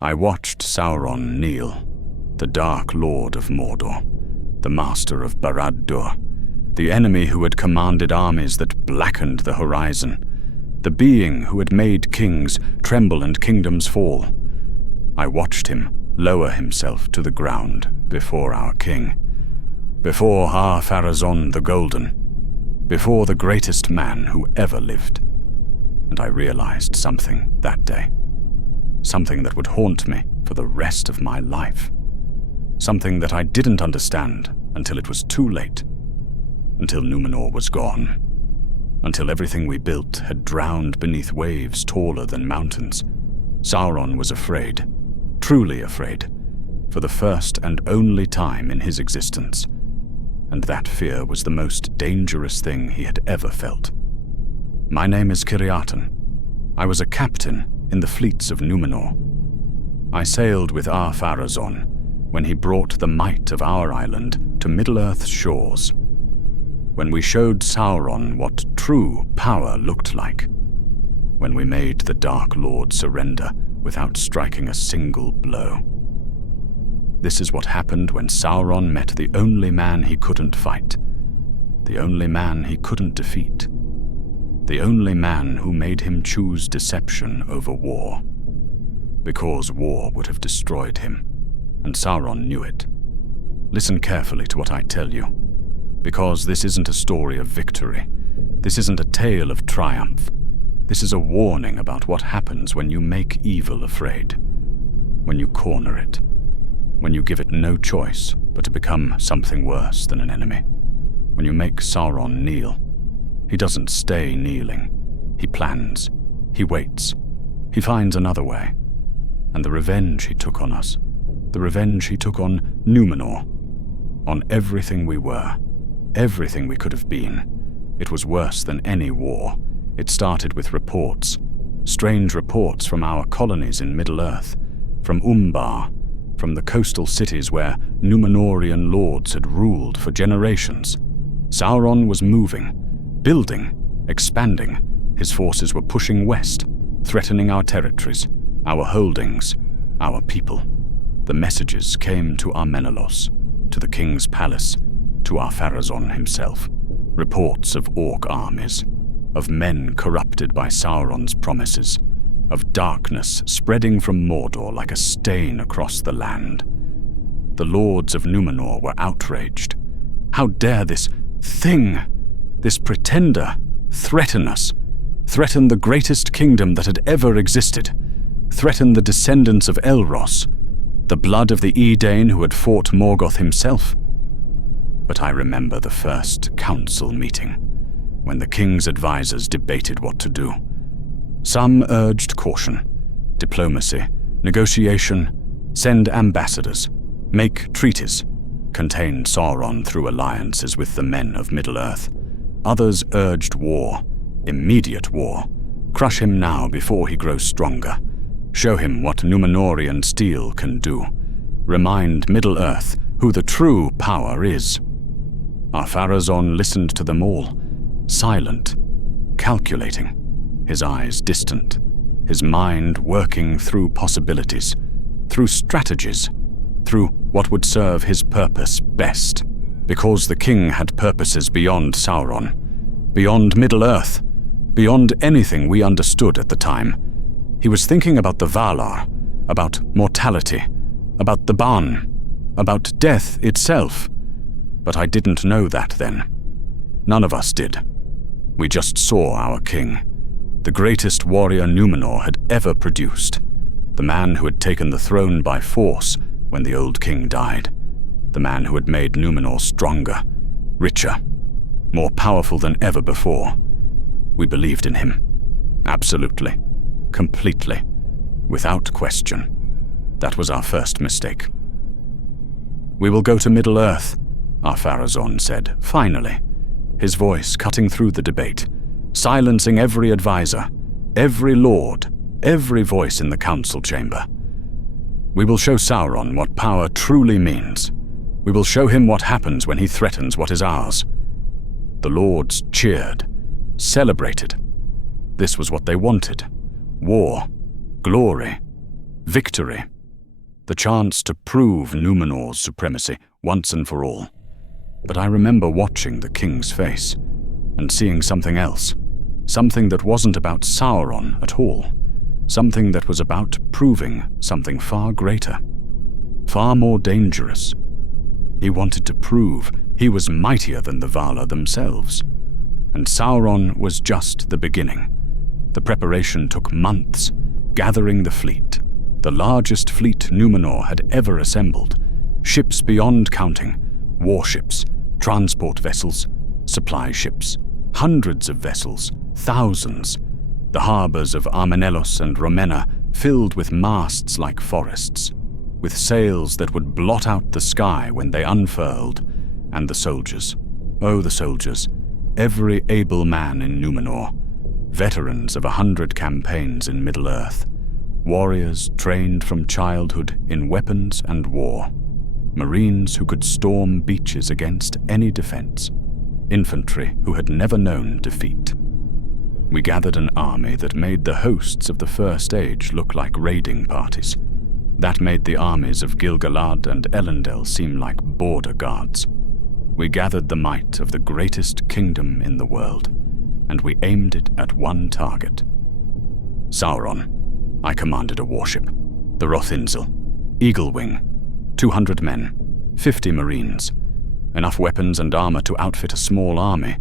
I watched Sauron kneel, the Dark Lord of Mordor, the master of Barad-dûr, the enemy who had commanded armies that blackened the horizon, the being who had made kings tremble and kingdoms fall. I watched him lower himself to the ground before our king, before Ar-Pharazôn the Golden, before the greatest man who ever lived. And I realized something that day. Something that would haunt me for the rest of my life. Something that I didn't understand until it was too late. Until Numenor was gone. Until everything we built had drowned beneath waves taller than mountains. Sauron was afraid, truly afraid, for the first and only time in his existence. And that fear was the most dangerous thing he had ever felt. My name is Kiriatan. I was a captain in the fleets of Numenor. I sailed with Ar-Pharazôn when he brought the might of our island to Middle-earth's shores. When we showed Sauron what true power looked like. When we made the Dark Lord surrender without striking a single blow. This is what happened when Sauron met the only man he couldn't fight. The only man he couldn't defeat. The only man who made him choose deception over war. Because war would have destroyed him, and Sauron knew it. Listen carefully to what I tell you, because this isn't a story of victory. This isn't a tale of triumph. This is a warning about what happens when you make evil afraid, when you corner it, when you give it no choice but to become something worse than an enemy, when you make Sauron kneel. He doesn't stay kneeling. He plans. He waits. He finds another way. And the revenge he took on us, the revenge he took on Numenor, on everything we were, everything we could have been, it was worse than any war. It started with reports, strange reports from our colonies in Middle-earth, from Umbar, from the coastal cities where Numenorean lords had ruled for generations. Sauron was moving, building, expanding. His forces were pushing west, threatening our territories, our holdings, our people. The messages came to Armenalos, to the king's palace, to Ar-Pharazôn himself. Reports of orc armies, of men corrupted by Sauron's promises, of darkness spreading from Mordor like a stain across the land. The lords of Numenor were outraged. How dare this thing, this pretender, threaten us, threaten the greatest kingdom that had ever existed, threaten the descendants of Elros, the blood of the Edain who had fought Morgoth himself. But I remember the first council meeting, when the king's advisors debated what to do. Some urged caution, diplomacy, negotiation, send ambassadors, make treaties, contain Sauron through alliances with the men of Middle-earth. Others urged war, immediate war. Crush him now before he grows stronger. Show him what Numenorean steel can do. Remind Middle-earth who the true power is. Ar-Pharazôn listened to them all, silent, calculating, his eyes distant, his mind working through possibilities, through strategies, through what would serve his purpose best. Because the king had purposes beyond Sauron, beyond Middle-earth, beyond anything we understood at the time. He was thinking about the Valar, about mortality, about the Ban, about death itself. But I didn't know that then. None of us did. We just saw our king, the greatest warrior Numenor had ever produced, the man who had taken the throne by force when the old king died. The man who had made Numenor stronger, richer, more powerful than ever before. We believed in him. Absolutely. Completely. Without question. That was our first mistake. We will go to Middle-earth, Ar-Pharazôn said, finally, his voice cutting through the debate, silencing every advisor, every lord, every voice in the council chamber. We will show Sauron what power truly means. We will show him what happens when he threatens what is ours. The lords cheered, celebrated. This was what they wanted. War, glory, Victory. The chance to prove Numenor's supremacy once and for all. But I remember watching the king's face and seeing something else. Something that wasn't about Sauron at all. Something that was about proving something far greater. Far more dangerous. He wanted to prove he was mightier than the Valar themselves. And Sauron was just the beginning. The preparation took months, gathering the fleet. The largest fleet Numenor had ever assembled. Ships beyond counting. Warships, transport vessels, supply ships. Hundreds of vessels, thousands. The harbors of Armenalos and Romena filled with masts like forests, with sails that would blot out the sky when they unfurled. And the soldiers. Oh, the soldiers. Every able man in Numenor. Veterans of 100 campaigns in Middle-earth. Warriors trained from childhood in weapons and war. Marines who could storm beaches against any defense. Infantry who had never known defeat. We gathered an army that made the hosts of the First Age look like raiding parties. That made the armies of Gil-galad and Elendil seem like border guards. We gathered the might of the greatest kingdom in the world, and we aimed it at one target. Sauron. I commanded a warship, the Rothinsil, Eagle Wing, 200 men, 50 marines, enough weapons and armor to outfit a small army.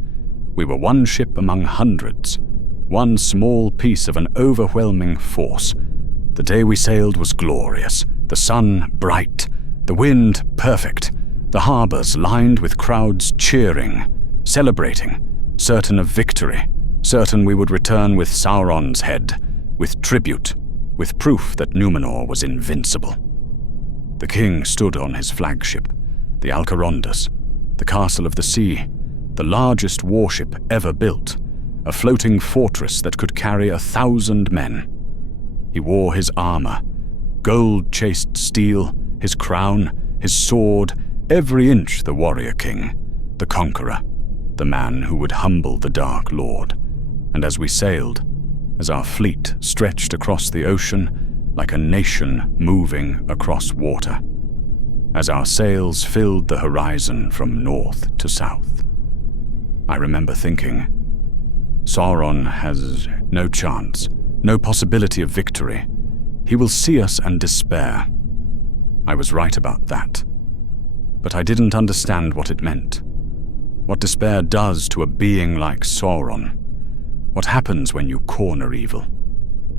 We were one ship among hundreds, one small piece of an overwhelming force. The day we sailed was glorious, the sun bright, the wind perfect, the harbors lined with crowds cheering, celebrating, certain of victory, certain we would return with Sauron's head, with tribute, with proof that Numenor was invincible. The king stood on his flagship, the Alcarondas, the Castle of the Sea, the largest warship ever built, a floating fortress that could carry 1,000 men. He wore his armor, gold-chased steel, his crown, his sword, every inch the warrior king, the conqueror, the man who would humble the Dark Lord. And as we sailed, as our fleet stretched across the ocean like a nation moving across water, as our sails filled the horizon from north to south, I remember thinking, Sauron has no chance, no possibility of victory. He will see us and despair. I was right about that. But I didn't understand what it meant. What despair does to a being like Sauron. What happens when you corner evil?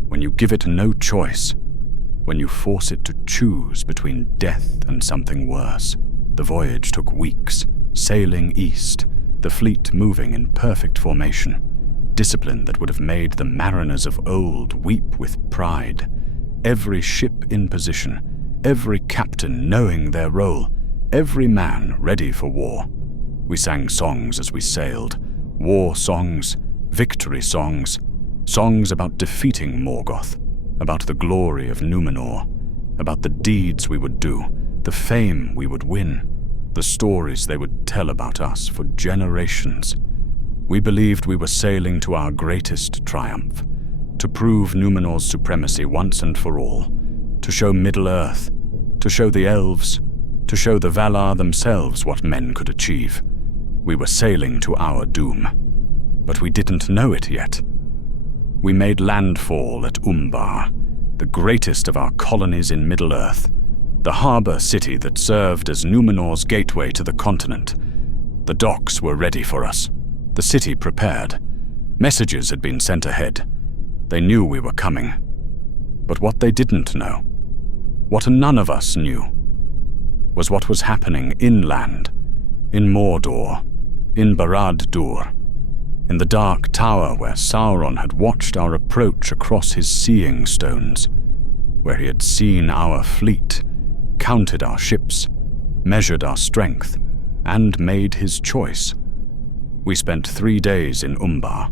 When you give it no choice? When you force it to choose between death and something worse? The voyage took weeks, sailing east, the fleet moving in perfect formation. Discipline that would have made the mariners of old weep with pride. Every ship in position, every captain knowing their role, every man ready for war. We sang songs as we sailed, war songs, victory songs, songs about defeating Morgoth, about the glory of Numenor, about the deeds we would do, the fame we would win, the stories they would tell about us for generations. We believed we were sailing to our greatest triumph, to prove Numenor's supremacy once and for all, to show Middle-earth, to show the elves, to show the Valar themselves what men could achieve. We were sailing to our doom, but we didn't know it yet. We made landfall at Umbar, the greatest of our colonies in Middle-earth, the harbor city that served as Numenor's gateway to the continent. The docks were ready for us, the city prepared. Messages had been sent ahead. They knew we were coming. But what they didn't know, what none of us knew, was what was happening inland, in Mordor, in Barad-dûr, in the dark tower where Sauron had watched our approach across his seeing stones, where he had seen our fleet, counted our ships, measured our strength, and made his choice. We spent 3 days in Umbar,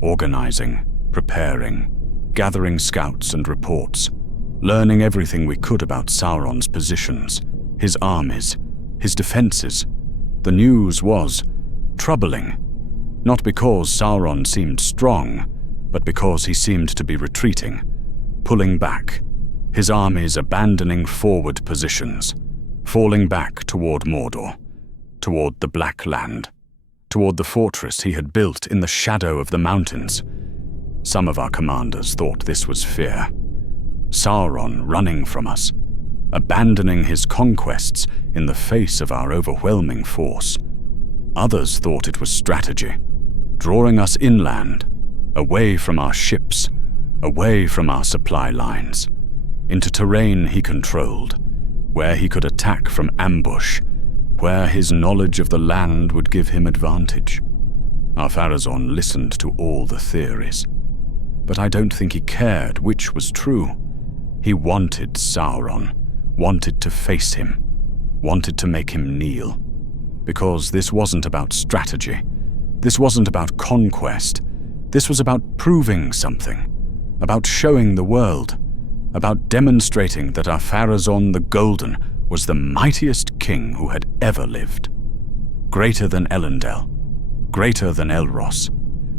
organizing, preparing, gathering scouts and reports, learning everything we could about Sauron's positions, his armies, his defenses. The news was troubling, not because Sauron seemed strong, but because he seemed to be retreating, pulling back, his armies abandoning forward positions, falling back toward Mordor, toward the Black Land, toward the fortress he had built in the shadow of the mountains. Some of our commanders thought this was fear. Sauron running from us, abandoning his conquests in the face of our overwhelming force. Others thought it was strategy, drawing us inland, away from our ships, away from our supply lines, into terrain he controlled, where he could attack from ambush, where his knowledge of the land would give him advantage. Our Pharazôn listened to all the theories, but I don't think he cared which was true. He wanted Sauron, wanted to face him, wanted to make him kneel. Because this wasn't about strategy. This wasn't about conquest. This was about proving something, about showing the world, about demonstrating that our Pharazôn the Golden was the mightiest king who had ever lived. Greater than Elendil, greater than Elros,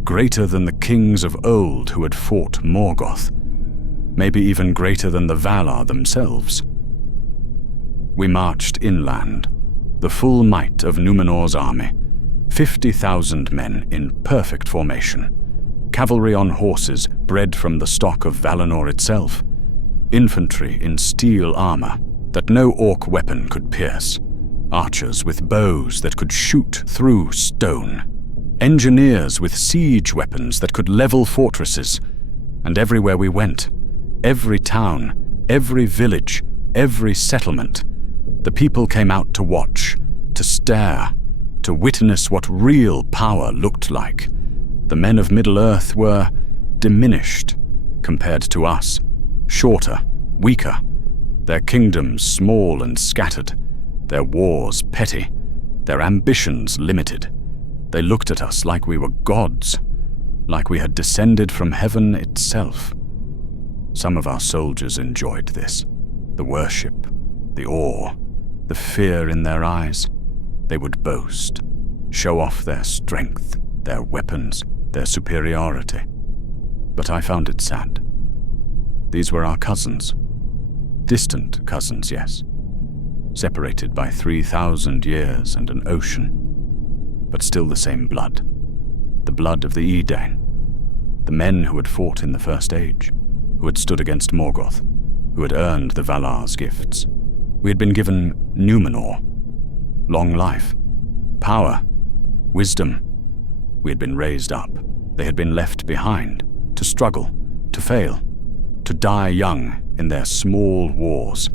greater than the kings of old who had fought Morgoth, maybe even greater than the Valar themselves. We marched inland, the full might of Numenor's army, 50,000 men in perfect formation, cavalry on horses bred from the stock of Valinor itself, infantry in steel armor that no orc weapon could pierce, archers with bows that could shoot through stone, engineers with siege weapons that could level fortresses, and everywhere we went, every town, every village, every settlement, the people came out to watch, to stare, to witness what real power looked like. The men of Middle-earth were diminished compared to us, shorter, weaker, their kingdoms small and scattered, their wars petty, their ambitions limited. They looked at us like we were gods, like we had descended from heaven itself. Some of our soldiers enjoyed this, the worship, the awe, the fear in their eyes. They would boast, show off their strength, their weapons, their superiority. But I found it sad. These were our cousins. Distant cousins, yes. Separated by 3,000 years and an ocean. But still the same blood. The blood of the Edain. The men who had fought in the First Age, who had stood against Morgoth, who had earned the Valar's gifts. We had been given Numenor, long life, power, wisdom. We had been raised up. They had been left behind, to struggle, to fail, to die young in their small wars.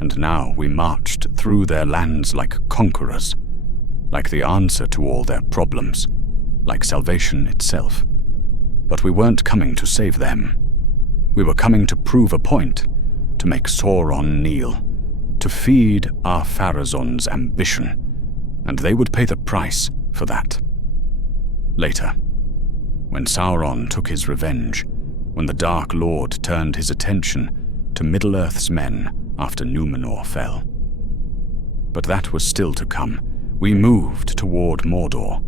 And now we marched through their lands like conquerors, like the answer to all their problems, like salvation itself. But we weren't coming to save them. We were coming to prove a point, to make Sauron kneel, to feed our Pharazôn's ambition, and they would pay the price for that. Later, when Sauron took his revenge, when the Dark Lord turned his attention to Middle-earth's men after Numenor fell. But that was still to come. We moved toward Mordor,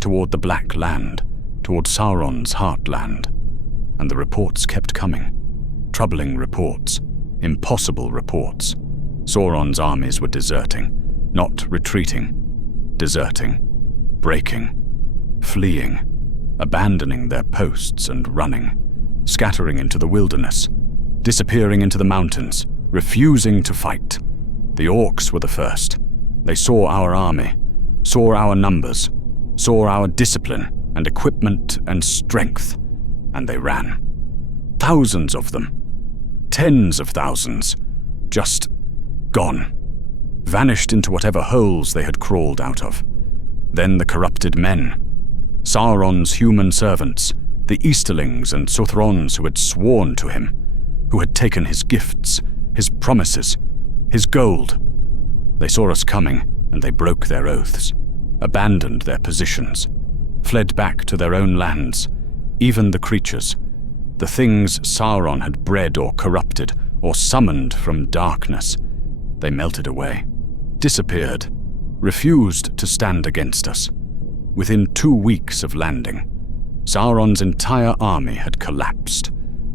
toward the Black Land, toward Sauron's heartland, and the reports kept coming. Troubling reports, impossible reports. Sauron's armies were deserting, not retreating, deserting, breaking, fleeing, abandoning their posts and running, scattering into the wilderness, disappearing into the mountains, refusing to fight. The orcs were the first. They saw our army, saw our numbers, saw our discipline and equipment and strength, and they ran. Thousands of them, tens of thousands, just gone, vanished into whatever holes they had crawled out of. Then the corrupted men, Sauron's human servants, the Easterlings and Sothrons who had sworn to him, who had taken his gifts, his promises, his gold. They saw us coming, and they broke their oaths, abandoned their positions, fled back to their own lands, even the creatures, the things Sauron had bred or corrupted or summoned from darkness. They melted away, disappeared, refused to stand against us. Within 2 weeks of landing, Sauron's entire army had collapsed,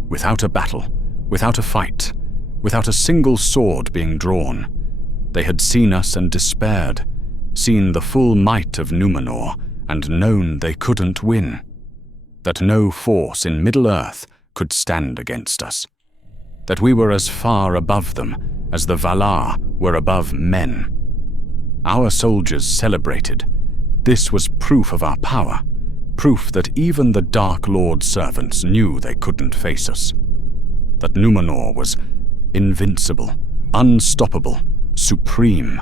without a battle, without a fight, without a single sword being drawn. They had seen us and despaired, seen the full might of Numenor and known they couldn't win, that no force in Middle-earth could stand against us, that we were as far above them as the Valar were above men. Our soldiers celebrated. This was proof of our power, proof that even the Dark Lord's servants knew they couldn't face us, that Numenor was invincible, unstoppable, supreme.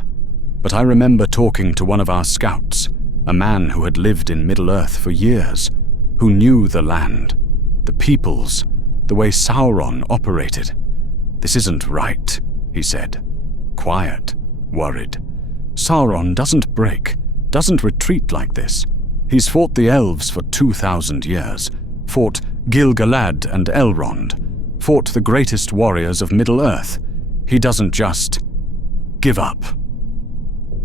But I remember talking to one of our scouts, a man who had lived in Middle-earth for years, who knew the land, the peoples, the way Sauron operated. "This isn't right," he said, quiet, worried. "Sauron doesn't break, doesn't retreat like this. He's fought the elves for 2,000 years, fought Gil-galad and Elrond, fought the greatest warriors of Middle-earth. He doesn't just give up."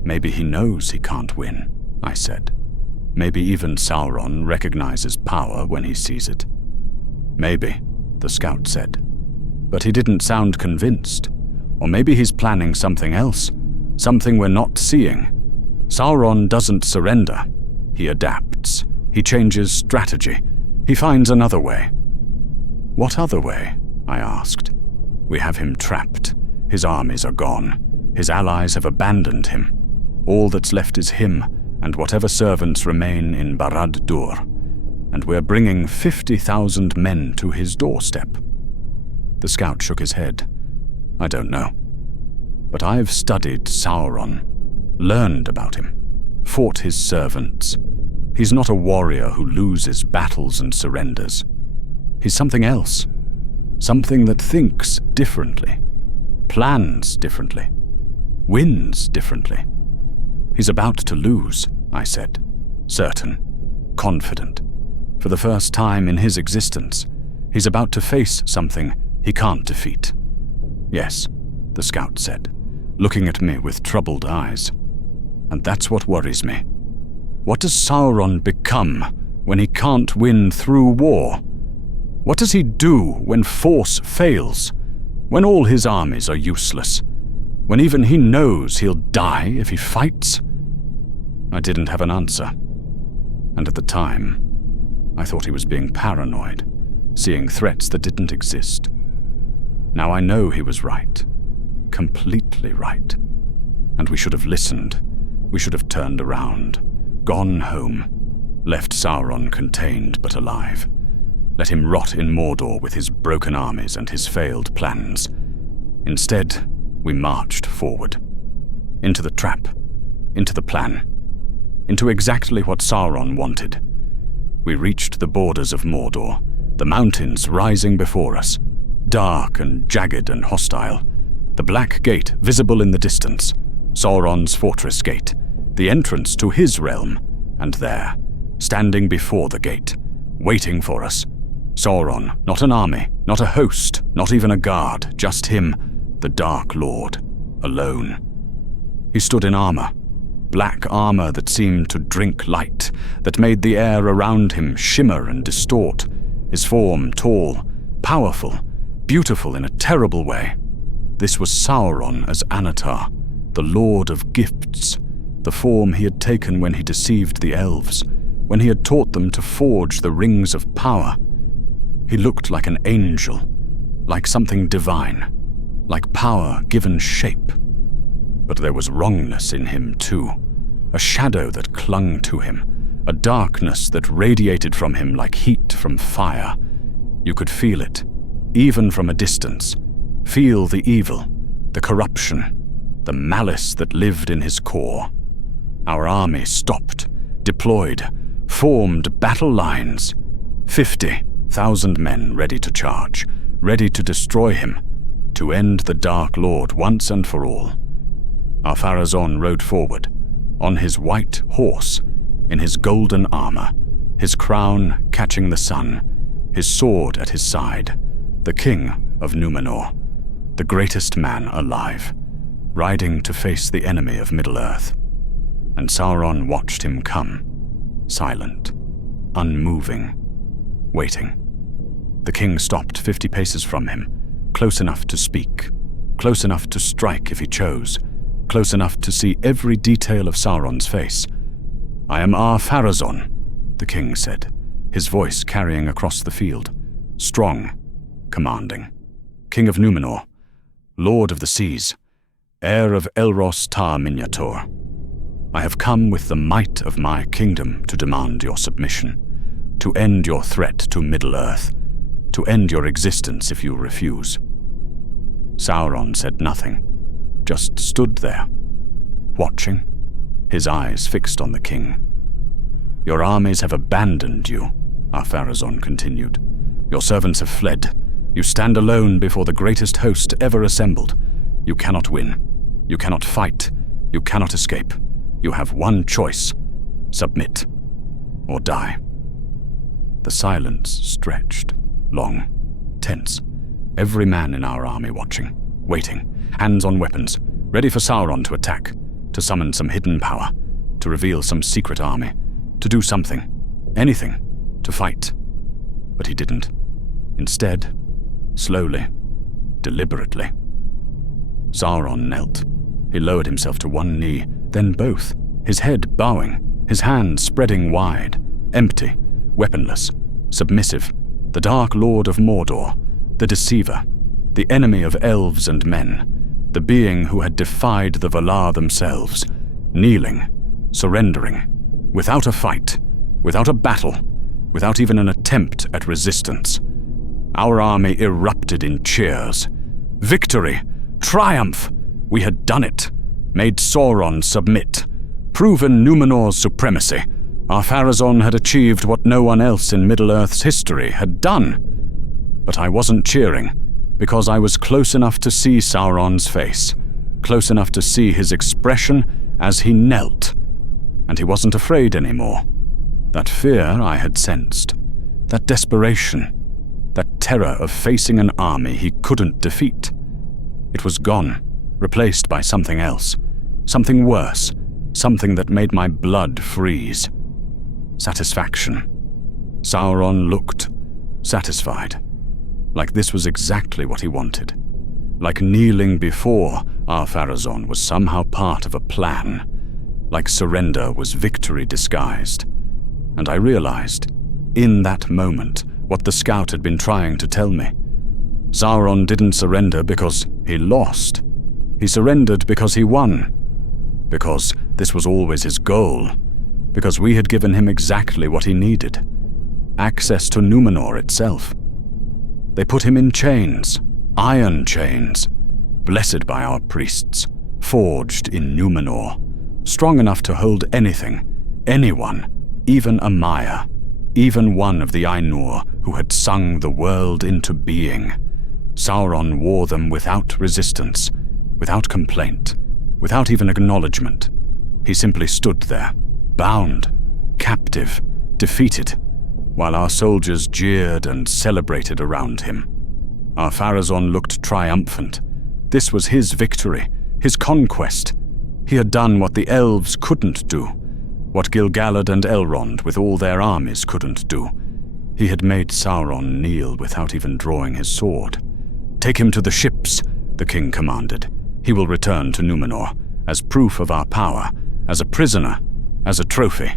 "Maybe he knows he can't win," I said. "Maybe even Sauron recognizes power when he sees it." "Maybe," the scout said. "But he didn't sound convinced. Or maybe he's planning something else, something we're not seeing. Sauron doesn't surrender. He adapts. He changes strategy. He finds another way." "What other way?" I asked. "We have him trapped. His armies are gone. His allies have abandoned him. All that's left is him and whatever servants remain in Barad-dûr. And we're bringing 50,000 men to his doorstep." The scout shook his head. "I don't know. But I've studied Sauron, learned about him, fought his servants. He's not a warrior who loses battles and surrenders. He's something else. Something that thinks differently, plans differently, wins differently." "He's about to lose," I said, certain, confident. For the first time in his existence, he's about to face something he can't defeat. "Yes," the scout said, looking at me with troubled eyes. "And that's what worries me. What does Sauron become when he can't win through war? What does he do when force fails? When all his armies are useless? When even he knows he'll die if he fights?" I didn't have an answer. And at the time, I thought he was being paranoid, seeing threats that didn't exist. Now I know he was right. Completely right. And we should have listened. We should have turned around, gone home, left Sauron contained but alive. Let him rot in Mordor with his broken armies and his failed plans. Instead, we marched forward. Into the trap. Into the plan. Into exactly what Sauron wanted. We reached the borders of Mordor, the mountains rising before us, dark and jagged and hostile. The Black Gate visible in the distance, Sauron's fortress gate, the entrance to his realm, and there, standing before the gate, waiting for us, Sauron, not an army, not a host, not even a guard, just him, the Dark Lord, alone. He stood in armor, black armor that seemed to drink light, that made the air around him shimmer and distort, his form tall, powerful, beautiful in a terrible way. This was Sauron as Anatar, the Lord of Gifts, the form he had taken when he deceived the elves, when he had taught them to forge the rings of power. He looked like an angel, like something divine, like power given shape. But there was wrongness in him too, a shadow that clung to him, a darkness that radiated from him like heat from fire. You could feel it, even from a distance, feel the evil, the corruption, the malice that lived in his core. Our army stopped, deployed, formed battle lines, 50,000 men ready to charge, ready to destroy him, to end the Dark Lord once and for all. Our Pharazôn rode forward, on his white horse, in his golden armor, his crown catching the sun, his sword at his side, the king of Numenor, the greatest man alive, riding to face the enemy of Middle-earth. And Sauron watched him come, silent, unmoving, waiting. The king stopped 50 paces from him, close enough to speak, close enough to strike if he chose, close enough to see every detail of Sauron's face. "I am Ar-Pharazôn," the king said, his voice carrying across the field. Strong, commanding. King of Numenor, Lord of the Seas, heir of Elros Tar Miniator. I have come with the might of my kingdom to demand your submission, to end your threat to Middle-earth, to end your existence if you refuse. Sauron said nothing, just stood there, watching, his eyes fixed on the king. "Your armies have abandoned you," Ar-Pharazôn continued. "Your servants have fled. You stand alone before the greatest host ever assembled. You cannot win. You cannot fight. You cannot escape. You have one choice: submit or die." The silence stretched, long, tense. Every man in our army watching, waiting, hands on weapons, ready for Sauron to attack, to summon some hidden power, to reveal some secret army, to do something, anything, to fight. But he didn't. Instead, slowly, deliberately. Sauron knelt. He lowered himself to one knee, then both, his head bowing, his hands spreading wide, empty, weaponless, submissive, the Dark Lord of Mordor, the deceiver, the enemy of elves and men, the being who had defied the Valar themselves, kneeling, surrendering, without a fight, without a battle, without even an attempt at resistance. Our army erupted in cheers. Victory! Triumph! We had done it, made Sauron submit, proven Numenor's supremacy. Ar-Pharazôn had achieved what no one else in Middle-earth's history had done. But I wasn't cheering, because I was close enough to see Sauron's face, close enough to see his expression as he knelt. And he wasn't afraid anymore. That fear I had sensed, that desperation, that terror of facing an army he couldn't defeat. It was gone, replaced by something else, something worse, something that made my blood freeze. Satisfaction. Sauron looked satisfied, like this was exactly what he wanted, like kneeling before Ar-Pharazôn was somehow part of a plan, like surrender was victory disguised. And I realized, in that moment, what the scout had been trying to tell me. Sauron didn't surrender because he lost. He surrendered because he won. Because this was always his goal. Because we had given him exactly what he needed. Access to Numenor itself. They put him in chains, iron chains, blessed by our priests, forged in Numenor, strong enough to hold anything, anyone, even a Maya, even one of the Ainur who had sung the world into being. Sauron wore them without resistance, without complaint, without even acknowledgement. He simply stood there, bound, captive, defeated, while our soldiers jeered and celebrated around him. Ar-Pharazôn looked triumphant. This was his victory, his conquest. He had done what the elves couldn't do, what Gil-galad and Elrond with all their armies couldn't do. He had made Sauron kneel without even drawing his sword. "Take him to the ships," the king commanded. "He will return to Numenor, as proof of our power, as a prisoner, as a trophy."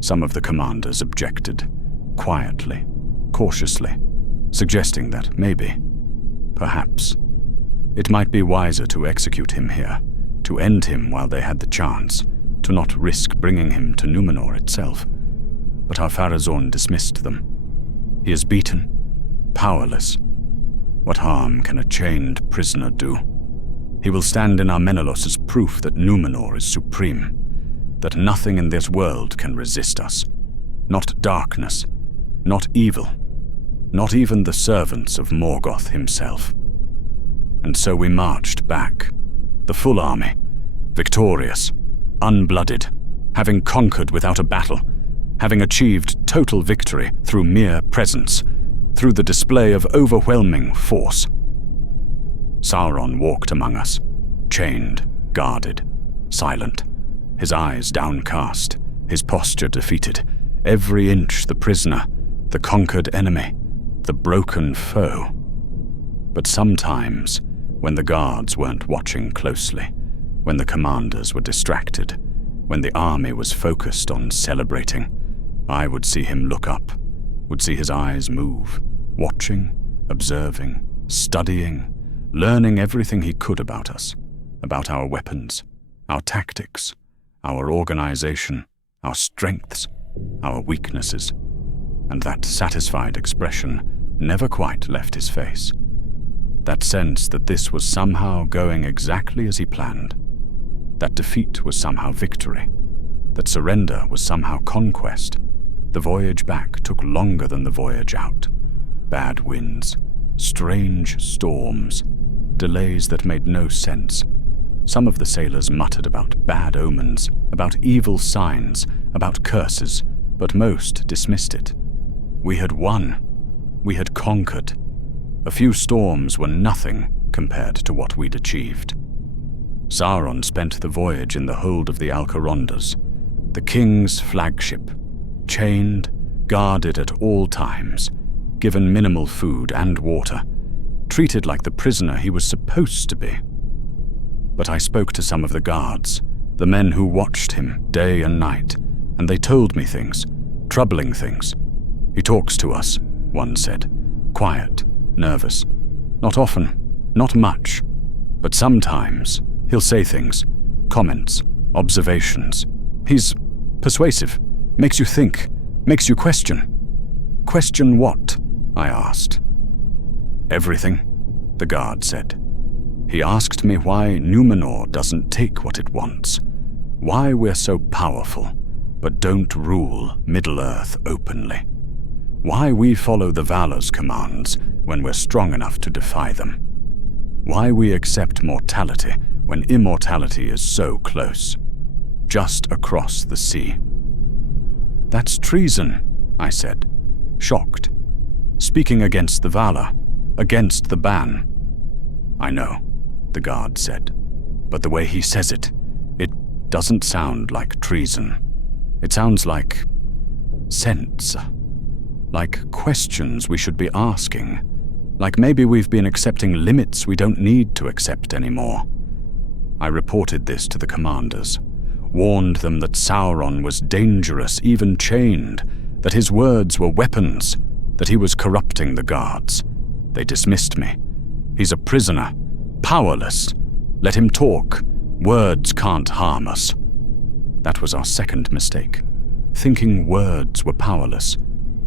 Some of the commanders objected, quietly, cautiously, suggesting that maybe, perhaps, it might be wiser to execute him here, to end him while they had the chance, to not risk bringing him to Numenor itself. But Ar-Pharazôn dismissed them. He is beaten, powerless. What harm can a chained prisoner do? He will stand in Armenalos as proof that Numenor is supreme, that nothing in this world can resist us. Not darkness, not evil, not even the servants of Morgoth himself. And so we marched back, the full army, victorious, unblooded, having conquered without a battle, having achieved total victory through mere presence, through the display of overwhelming force. Sauron walked among us, chained, guarded, silent, his eyes downcast, his posture defeated, every inch the prisoner, the conquered enemy, the broken foe. But sometimes, when the guards weren't watching closely, when the commanders were distracted, when the army was focused on celebrating, I would see him look up, would see his eyes move, watching, observing, studying, learning everything he could about us, about our weapons, our tactics, our organization, our strengths, our weaknesses, and that satisfied expression never quite left his face. That sense that this was somehow going exactly as he planned, that defeat was somehow victory, that surrender was somehow conquest. The voyage back took longer than the voyage out. Bad winds, strange storms, delays that made no sense. Some of the sailors muttered about bad omens, about evil signs, about curses, but most dismissed it. We had won. We had conquered. A few storms were nothing compared to what we'd achieved. Sauron spent the voyage in the hold of the Alcarondas, the king's flagship, chained, guarded at all times, given minimal food and water, treated like the prisoner he was supposed to be. But I spoke to some of the guards, the men who watched him day and night, and they told me things, troubling things. He talks to us, one said, quiet, nervous. Not often, not much, but sometimes he'll say things, comments, observations. He's persuasive, makes you think, makes you question. Question what? I asked. Everything, the guard said. He asked me why Numenor doesn't take what it wants, why we're so powerful, but don't rule Middle-earth openly, why we follow the Valar's commands when we're strong enough to defy them, why we accept mortality when immortality is so close, just across the sea. That's treason, I said, shocked. Speaking against the Valar, against the ban. I know, the guard said, but the way he says it doesn't sound like treason. It sounds like sense, like questions we should be asking, like maybe we've been accepting limits we don't need to accept anymore. I reported this to the commanders, warned them that Sauron was dangerous, even chained, that his words were weapons, that he was corrupting the guards. They dismissed me. He's a prisoner, powerless. Let him talk. Words can't harm us. That was our second mistake. Thinking words were powerless.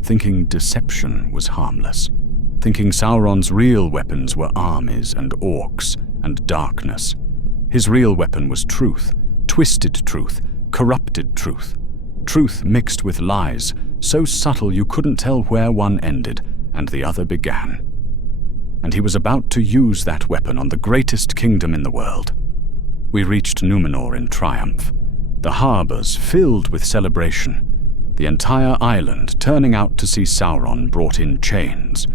Thinking deception was harmless. Thinking Sauron's real weapons were armies and orcs and darkness. His real weapon was truth, twisted truth, corrupted truth. Truth mixed with lies, so subtle you couldn't tell where one ended and the other began. And he was about to use that weapon on the greatest kingdom in the world. We reached Numenor in triumph, the harbors filled with celebration, the entire island turning out to see Sauron brought in chains,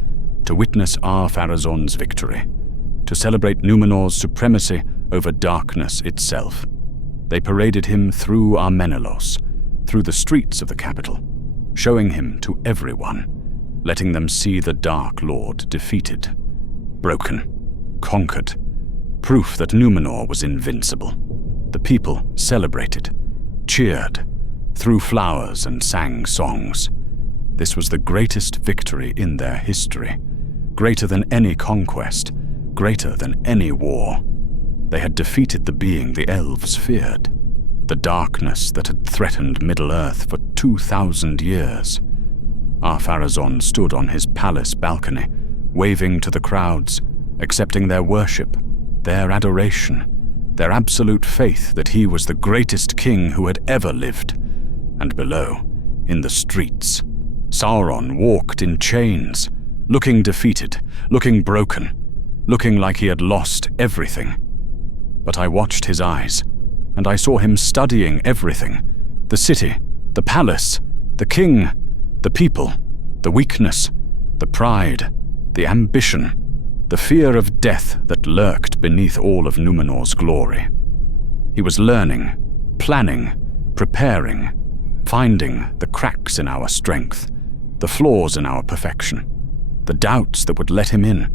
to witness Ar-Pharazôn's victory, to celebrate Numenor's supremacy over darkness itself. They paraded him through Armenalos, through the streets of the capital, showing him to everyone, letting them see the Dark Lord defeated, broken, conquered, proof that Numenor was invincible. The people celebrated, cheered, threw flowers and sang songs. This was the greatest victory in their history, greater than any conquest, greater than any war. They had defeated the being the elves feared, the darkness that had threatened Middle-earth for 2,000 years. Ar-Pharazôn stood on his palace balcony, waving to the crowds, accepting their worship, their adoration, their absolute faith that he was the greatest king who had ever lived. And below, in the streets, Sauron walked in chains, looking defeated, looking broken, looking like he had lost everything. But I watched his eyes, and I saw him studying everything, the city, the palace, the king, the people, the weakness, the pride, the ambition, the fear of death that lurked beneath all of Numenor's glory. He was learning, planning, preparing, finding the cracks in our strength, the flaws in our perfection, the doubts that would let him in.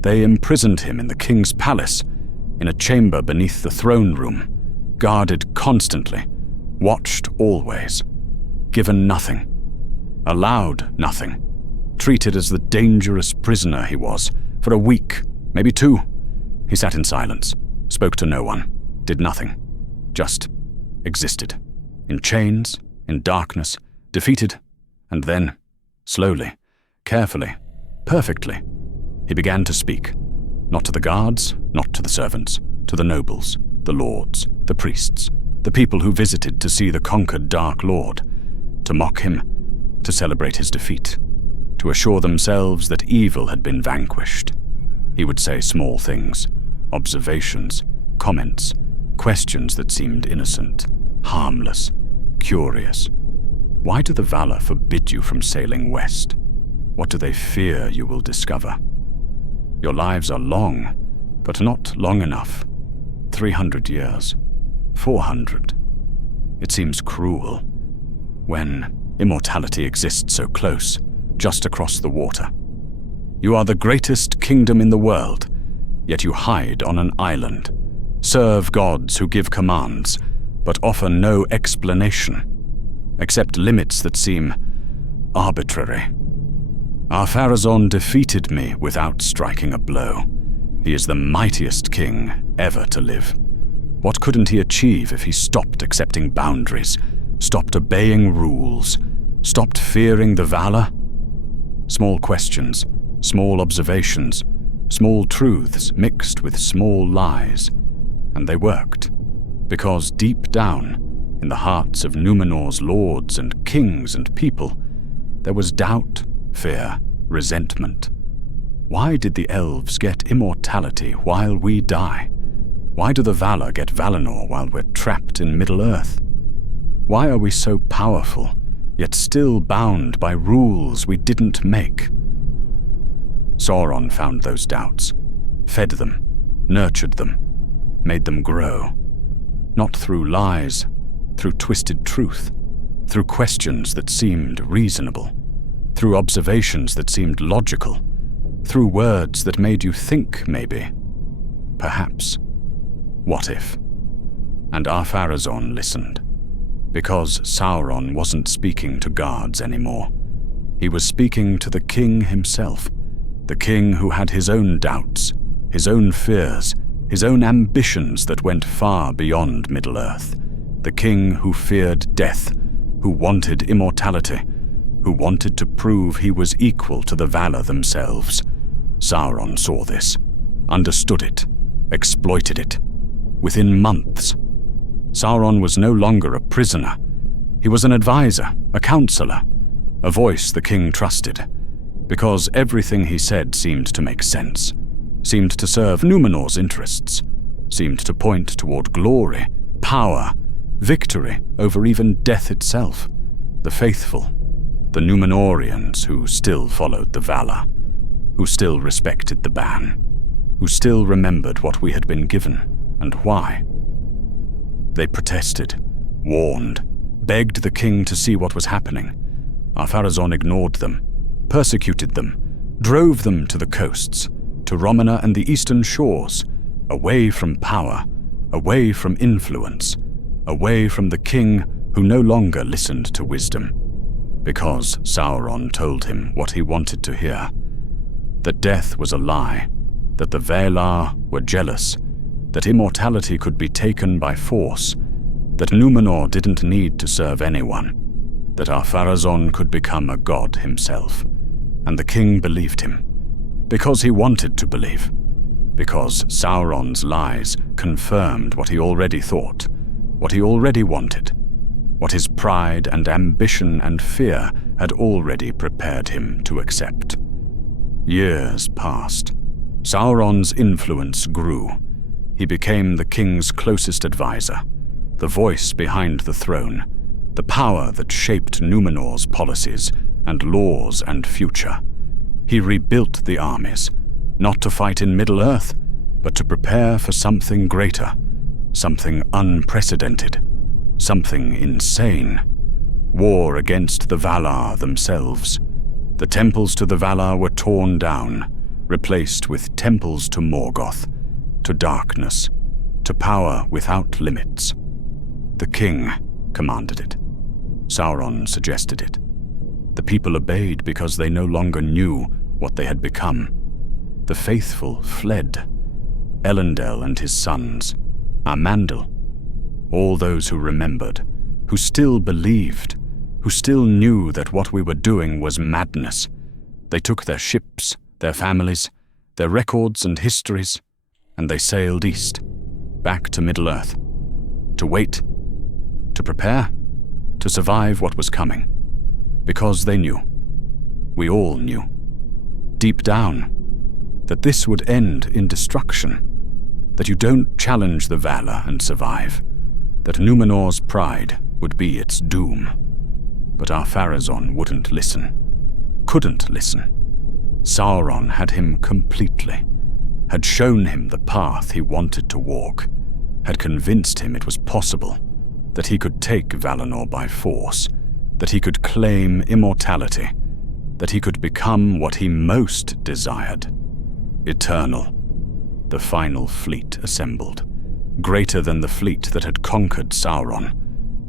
They imprisoned him in the king's palace, in a chamber beneath the throne room, guarded constantly, watched always, given nothing, allowed nothing, treated as the dangerous prisoner he was. For a week, maybe 2, he sat in silence, spoke to no one, did nothing, just existed, in chains, in darkness, defeated, and then, slowly, carefully, perfectly, he began to speak, not to the guards, not to the servants, to the nobles, the lords, the priests, the people who visited to see the conquered Dark Lord, to mock him, to celebrate his defeat, to assure themselves that evil had been vanquished. He would say small things, observations, comments, questions that seemed innocent, harmless, curious. Why do the Valar forbid you from sailing west? What do they fear you will discover? Your lives are long, but not long enough. 300 years, 400. It seems cruel when immortality exists so close, just across the water. You are the greatest kingdom in the world, yet you hide on an island, serve gods who give commands, but offer no explanation, except limits that seem arbitrary. Ar-Pharazôn defeated me without striking a blow. He is the mightiest king ever to live. What couldn't he achieve if he stopped accepting boundaries, stopped obeying rules, stopped fearing the Valar? Small questions, small observations, small truths mixed with small lies. And they worked, because deep down, in the hearts of Numenor's lords and kings and people, there was doubt, fear, resentment. Why did the elves get immortality while we die? Why do the Valar get Valinor while we're trapped in Middle-earth? Why are we so powerful, yet still bound by rules we didn't make? Sauron found those doubts, fed them, nurtured them, made them grow. Not through lies, through twisted truth, through questions that seemed reasonable, through observations that seemed logical, through words that made you think maybe, perhaps, what if? And Ar-Pharazôn listened, because Sauron wasn't speaking to guards anymore. He was speaking to the king himself, the king who had his own doubts, his own fears, his own ambitions that went far beyond Middle-earth, the king who feared death, who wanted immortality, who wanted to prove he was equal to the Valar themselves. Sauron saw this, understood it, exploited it. Within months, Sauron was no longer a prisoner. He was an advisor, a counselor, a voice the king trusted, because everything he said seemed to make sense, seemed to serve Numenor's interests, seemed to point toward glory, power, victory over even death itself. The faithful, the Numenoreans who still followed the Valar, who still respected the ban, who still remembered what we had been given and why. They protested, warned, begged the king to see what was happening. Ar-Pharazôn ignored them, persecuted them, drove them to the coasts, to Romana and the eastern shores, away from power, away from influence, away from the king who no longer listened to wisdom, because Sauron told him what he wanted to hear, that death was a lie, that the Valar were jealous, that immortality could be taken by force, that Numenor didn't need to serve anyone, that Ar-Pharazôn could become a god himself. And the king believed him, because he wanted to believe, because Sauron's lies confirmed what he already thought, what he already wanted, what his pride and ambition and fear had already prepared him to accept. Years passed. Sauron's influence grew. He became the king's closest advisor, the voice behind the throne, the power that shaped Numenor's policies and laws and future. He rebuilt the armies, not to fight in Middle-earth, but to prepare for something greater, something unprecedented, something insane. War against the Valar themselves. The temples to the Valar were torn down. replaced with temples to Morgoth, to darkness, to power without limits. The king commanded it. Sauron suggested it. The people obeyed because they no longer knew what they had become. The faithful fled. Elendil and his sons, Armenalos, all those who remembered, who still believed, who still knew that what we were doing was madness. They took their ships, their families, their records and histories, and they sailed east, back to Middle-earth, to wait, to prepare, to survive what was coming. Because they knew, we all knew, deep down, that this would end in destruction, that you don't challenge the Valar and survive, that Numenor's pride would be its doom. But Ar-Pharazôn wouldn't listen, couldn't listen. Sauron had him completely, had shown him the path he wanted to walk, had convinced him it was possible, that he could take Valinor by force, that he could claim immortality, that he could become what he most desired, eternal. The final fleet assembled, greater than the fleet that had conquered Sauron,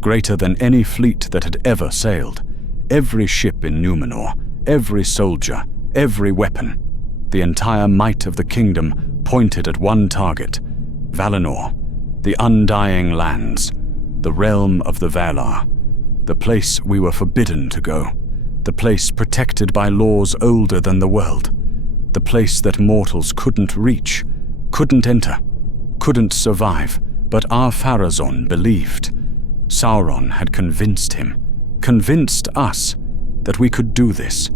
greater than any fleet that had ever sailed. Every ship in Numenor, every soldier, every weapon, the entire might of the kingdom pointed at one target: Valinor, the undying lands, the realm of the Valar, the place we were forbidden to go, the place protected by laws older than the world, the place that mortals couldn't reach, couldn't enter, couldn't survive. But Ar-Pharazôn believed. Sauron had convinced him, convinced us, that we could do this,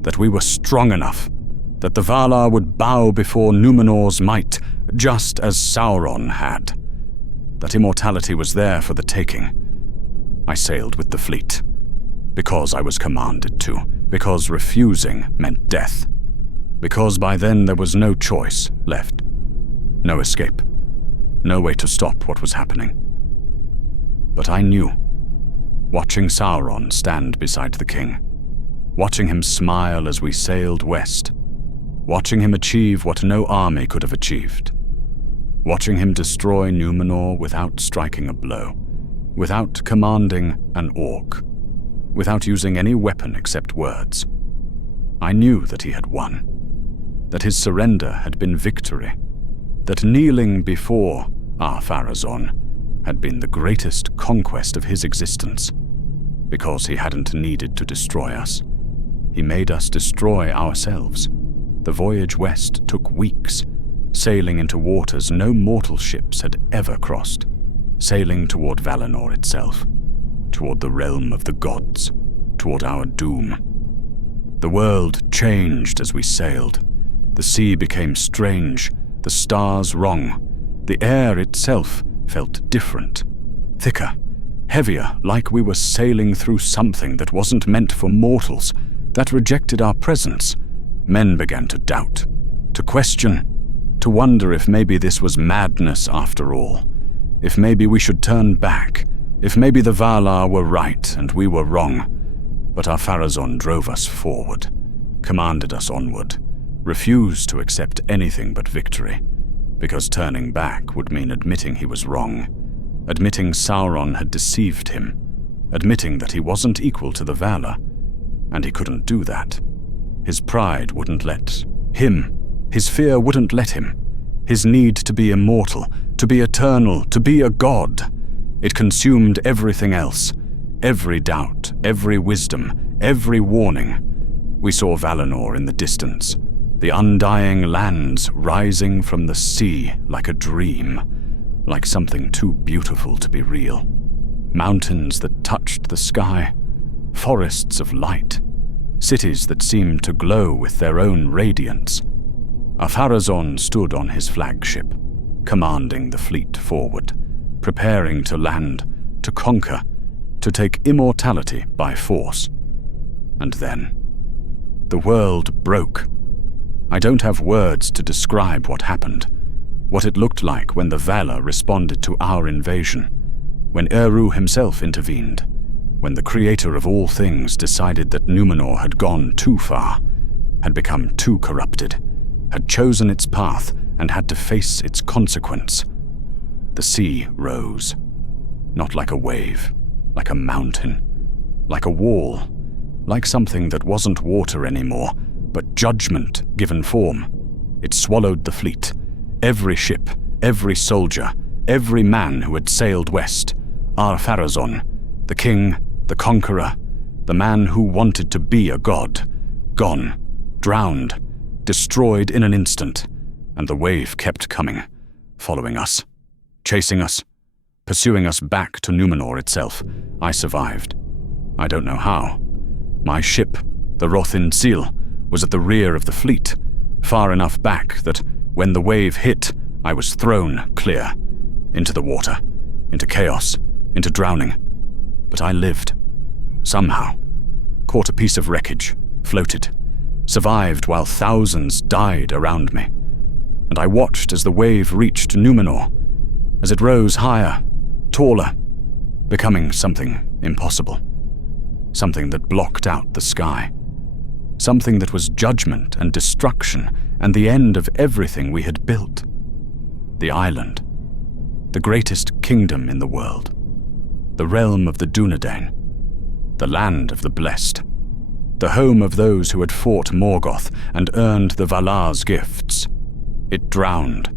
that we were strong enough, that the Valar would bow before Numenor's might, just as Sauron had, that immortality was there for the taking. I sailed with the fleet, because I was commanded to, because refusing meant death, because by then there was no choice left, no escape, no way to stop what was happening. But I knew, watching Sauron stand beside the king, watching him smile as we sailed west, watching him achieve what no army could have achieved, watching him destroy Numenor without striking a blow, without commanding an orc, without using any weapon except words. I knew that he had won, that his surrender had been victory, that kneeling before Ar-Pharazôn had been the greatest conquest of his existence, because he hadn't needed to destroy us. He made us destroy ourselves. The voyage west took weeks, sailing into waters no mortal ships had ever crossed, sailing toward Valinor itself, toward the realm of the gods, toward our doom. The world changed as we sailed. The sea became strange, the stars wrong. The air itself felt different, thicker, heavier, like we were sailing through something that wasn't meant for mortals, that rejected our presence. Men began to doubt, to question, to wonder if maybe this was madness after all, if maybe we should turn back, if maybe the Valar were right and we were wrong. But Ar-Pharazôn drove us forward, commanded us onward, refused to accept anything but victory, because turning back would mean admitting he was wrong, admitting Sauron had deceived him, admitting that he wasn't equal to the Valar, and he couldn't do that. His pride wouldn't let him, his fear wouldn't let him, his need to be immortal, to be eternal, to be a god. It consumed everything else, every doubt, every wisdom, every warning. We saw Valinor in the distance, the undying lands rising from the sea like a dream, like something too beautiful to be real. Mountains that touched the sky, forests of light, cities that seemed to glow with their own radiance. Ar-Pharazôn stood on his flagship, commanding the fleet forward, preparing to land, to conquer, to take immortality by force. And then, the world broke. I don't have words to describe what happened, what it looked like when the Valar responded to our invasion, when Eru himself intervened, when the creator of all things decided that Numenor had gone too far, had become too corrupted, had chosen its path and had to face its consequence. The sea rose, not like a wave, like a mountain, like a wall, like something that wasn't water anymore, but judgment given form. It swallowed the fleet, every ship, every soldier, every man who had sailed west, Ar-Pharazôn, the king, the conqueror, the man who wanted to be a god, gone, drowned, destroyed in an instant, and the wave kept coming, following us, chasing us, pursuing us back to Numenor itself. I survived. I don't know how. My ship, the Rothin Seal, was at the rear of the fleet, far enough back that when the wave hit, I was thrown clear, into the water, into chaos, into drowning. But I lived, somehow, caught a piece of wreckage, floated, survived while thousands died around me. And I watched as the wave reached Numenor, as it rose higher, taller, becoming something impossible. Something that blocked out the sky. Something that was judgment and destruction and the end of everything we had built. The island. The greatest kingdom in the world. The realm of the Dunedain. The land of the blessed. The home of those who had fought Morgoth and earned the Valar's gifts. It drowned.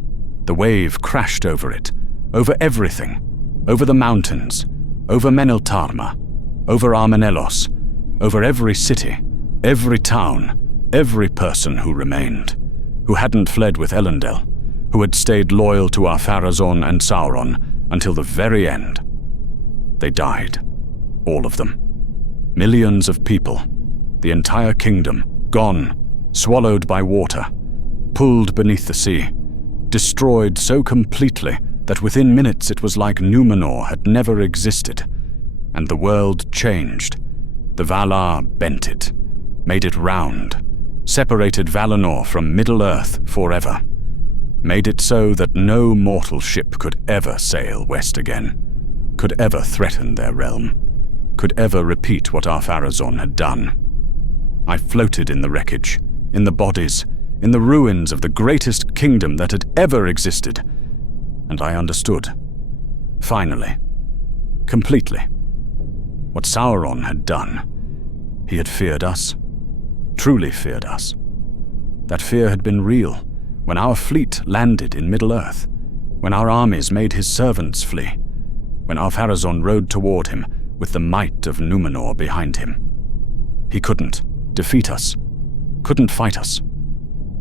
The wave crashed over it, over everything, over the mountains, over Meneltarma, over Armenalos, over every city, every town, every person who remained, who hadn't fled with Elendil, who had stayed loyal to Ar-Pharazôn and Sauron until the very end. They died, all of them. Millions of people, the entire kingdom, gone, swallowed by water, pulled beneath the sea, destroyed so completely that within minutes it was like Numenor had never existed. And the world changed. The Valar bent it, made it round, separated Valinor from Middle-earth forever, made it so that no mortal ship could ever sail west again, could ever threaten their realm, could ever repeat what Ar-Pharazôn had done. I floated in the wreckage, in the bodies, in the ruins of the greatest kingdom that had ever existed, and I understood, finally, completely, what Sauron had done. He had feared us, truly feared us. That fear had been real when our fleet landed in Middle-earth, when our armies made his servants flee, when Ar-Pharazôn rode toward him with the might of Numenor behind him. He couldn't defeat us, couldn't fight us,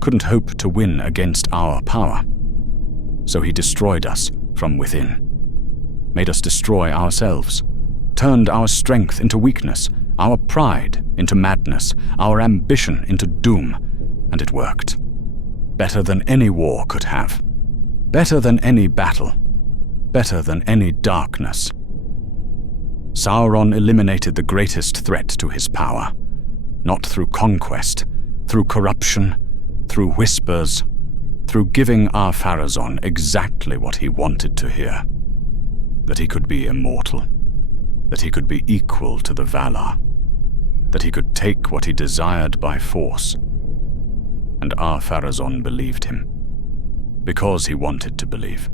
couldn't hope to win against our power. So he destroyed us from within, made us destroy ourselves, turned our strength into weakness, our pride into madness, our ambition into doom, and it worked. Better than any war could have. Better than any battle. Better than any darkness. Sauron eliminated the greatest threat to his power, not through conquest, through corruption, through whispers, through giving Ar-Pharazôn exactly what he wanted to hear. That he could be immortal, that he could be equal to the Valar, that he could take what he desired by force. And Ar-Pharazôn believed him, because he wanted to believe,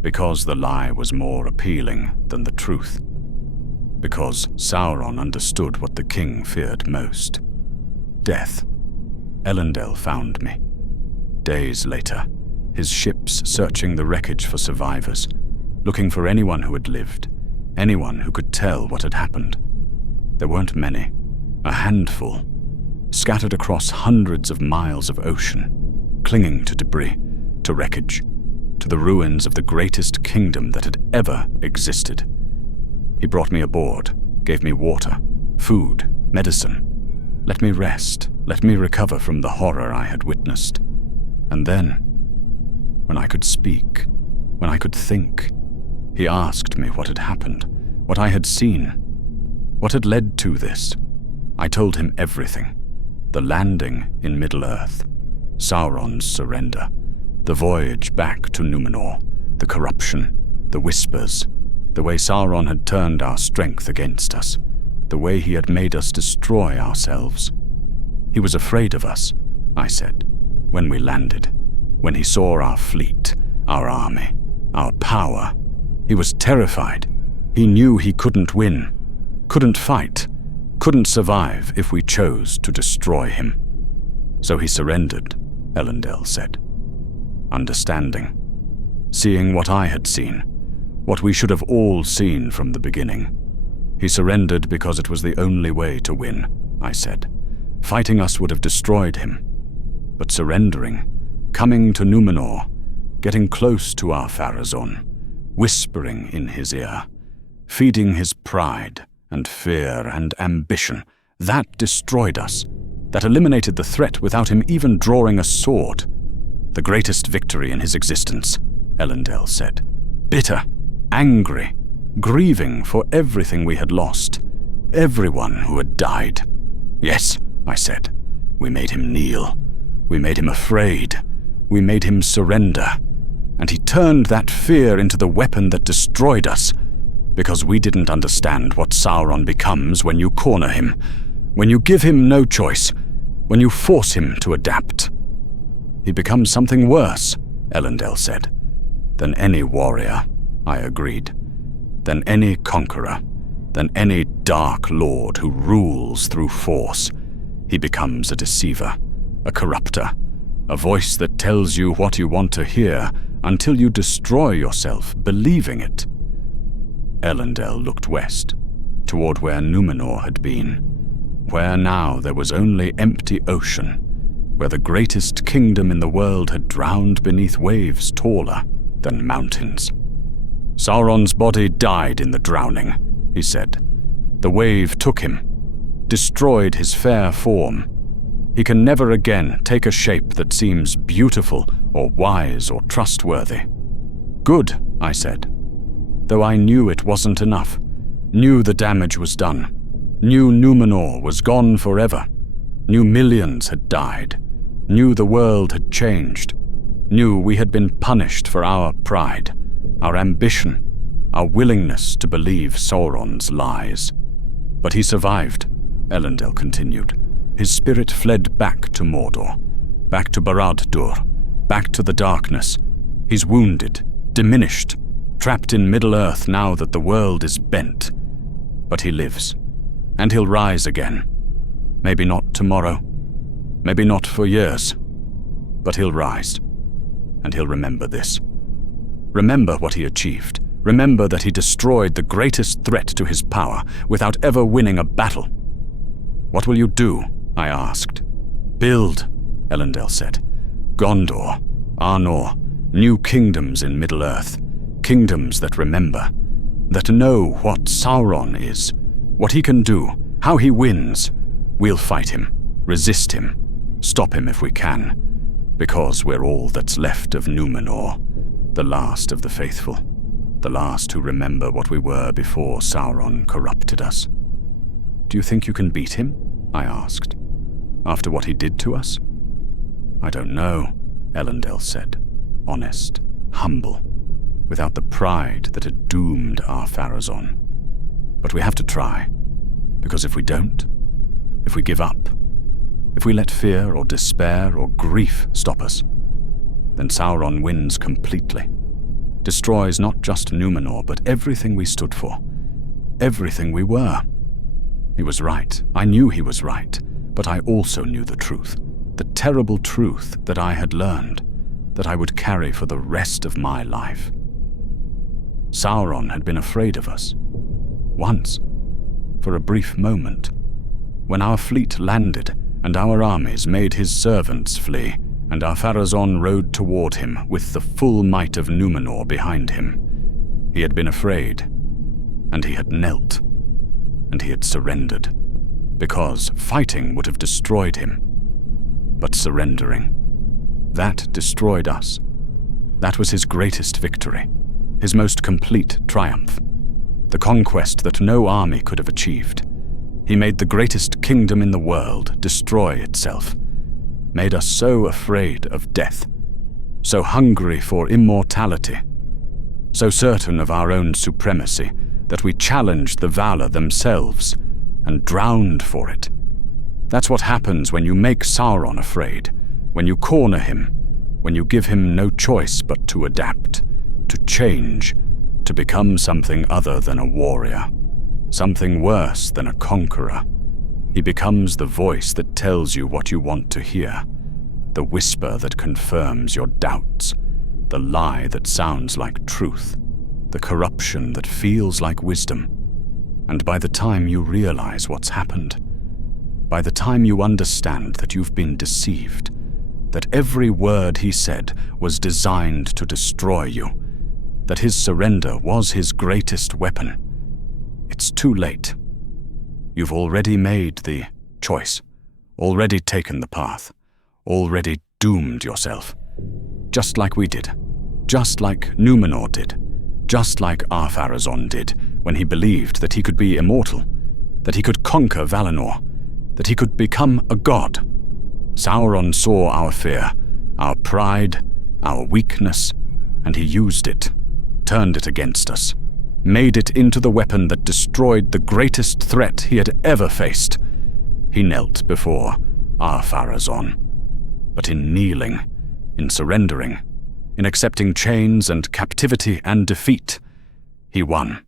because the lie was more appealing than the truth, because Sauron understood what the king feared most: death. Elendil found me. Days later, his ships searching the wreckage for survivors, looking for anyone who had lived, anyone who could tell what had happened. There weren't many, a handful, scattered across hundreds of miles of ocean, clinging to debris, to wreckage, to the ruins of the greatest kingdom that had ever existed. He brought me aboard, gave me water, food, medicine, let me rest, let me recover from the horror I had witnessed. And then, when I could speak, when I could think, he asked me what had happened, what I had seen, what had led to this. I told him everything. The landing in Middle-earth, Sauron's surrender, the voyage back to Numenor, the corruption, the whispers, the way Sauron had turned our strength against us, the way he had made us destroy ourselves. He was afraid of us, I said. when we landed, when he saw our fleet, our army, our power. He was terrified. He knew he couldn't win, couldn't fight, couldn't survive if we chose to destroy him. So he surrendered, Elendil said. Understanding. Seeing what I had seen, what we should have all seen from the beginning. He surrendered because it was the only way to win, I said. Fighting us would have destroyed him. But surrendering, coming to Numenor, getting close to our Pharazôn, whispering in his ear, feeding his pride and fear and ambition, that destroyed us. That eliminated the threat without him even drawing a sword. The greatest victory in his existence, Elendil said. Bitter, angry, grieving for everything we had lost, everyone who had died. Yes, I said, we made him kneel. We made him afraid. We made him surrender. And he turned that fear into the weapon that destroyed us, because we didn't understand what Sauron becomes when you corner him, when you give him no choice, when you force him to adapt. He becomes something worse, Elendil said. Than any warrior, I agreed. Than any conqueror, than any dark lord who rules through force. He becomes a deceiver, a corrupter, a voice that tells you what you want to hear until you destroy yourself believing it. Elendil looked west, toward where Numenor had been, where now there was only empty ocean, where the greatest kingdom in the world had drowned beneath waves taller than mountains. Sauron's body died in the drowning, he said. The wave took him, destroyed his fair form. He can never again take a shape that seems beautiful or wise or trustworthy. Good, I said, though I knew it wasn't enough, knew the damage was done, knew Numenor was gone forever, knew millions had died, knew the world had changed, knew we had been punished for our pride, our ambition, our willingness to believe Sauron's lies. But he survived, Elendil continued. His spirit fled back to Mordor, back to Barad-dûr, back to the darkness. He's wounded, diminished, trapped in Middle-earth now that the world is bent. But he lives, and he'll rise again. Maybe not tomorrow, maybe not for years, but he'll rise, and he'll remember this. Remember what he achieved. Remember that he destroyed the greatest threat to his power without ever winning a battle. What will you do? I asked. Build, Elendil said. Gondor, Arnor, new kingdoms in Middle-earth, kingdoms that remember, that know what Sauron is, what he can do, how he wins. We'll fight him, resist him, stop him if we can, because we're all that's left of Numenor, the last of the faithful, the last who remember what we were before Sauron corrupted us. Do you think you can beat him? I asked. After what he did to us? I don't know, Elendil said, honest, humble, without the pride that had doomed our Pharazôn. But we have to try, because if we don't, if we give up, if we let fear or despair or grief stop us, then Sauron wins completely, destroys not just Numenor, but everything we stood for, everything we were. He was right. I knew he was right, but I also knew the truth, the terrible truth that I had learned, that I would carry for the rest of my life. Sauron had been afraid of us. Once, for a brief moment, when our fleet landed and our armies made his servants flee, and our Pharazôn rode toward him with the full might of Numenor behind him. He had been afraid, and he had knelt, and he had surrendered, because fighting would have destroyed him. But surrendering, that destroyed us. That was his greatest victory, his most complete triumph, the conquest that no army could have achieved. He made the greatest kingdom in the world destroy itself, made us so afraid of death, so hungry for immortality, so certain of our own supremacy that we challenged the Valar themselves and drowned for it. That's what happens when you make Sauron afraid, when you corner him, when you give him no choice but to adapt, to change, to become something other than a warrior, something worse than a conqueror. He becomes the voice that tells you what you want to hear, the whisper that confirms your doubts, the lie that sounds like truth, the corruption that feels like wisdom. And by the time you realize what's happened, by the time you understand that you've been deceived, that every word he said was designed to destroy you, that his surrender was his greatest weapon, it's too late. You've already made the choice, already taken the path, already doomed yourself. Just like we did, just like Numenor did, just like Ar-Pharazôn did when he believed that he could be immortal, that he could conquer Valinor, that he could become a god. Sauron saw our fear, our pride, our weakness, and he used it, turned it against us, made it into the weapon that destroyed the greatest threat he had ever faced. He knelt before Ar-Pharazôn, but in kneeling, in surrendering, in accepting chains and captivity and defeat, he won.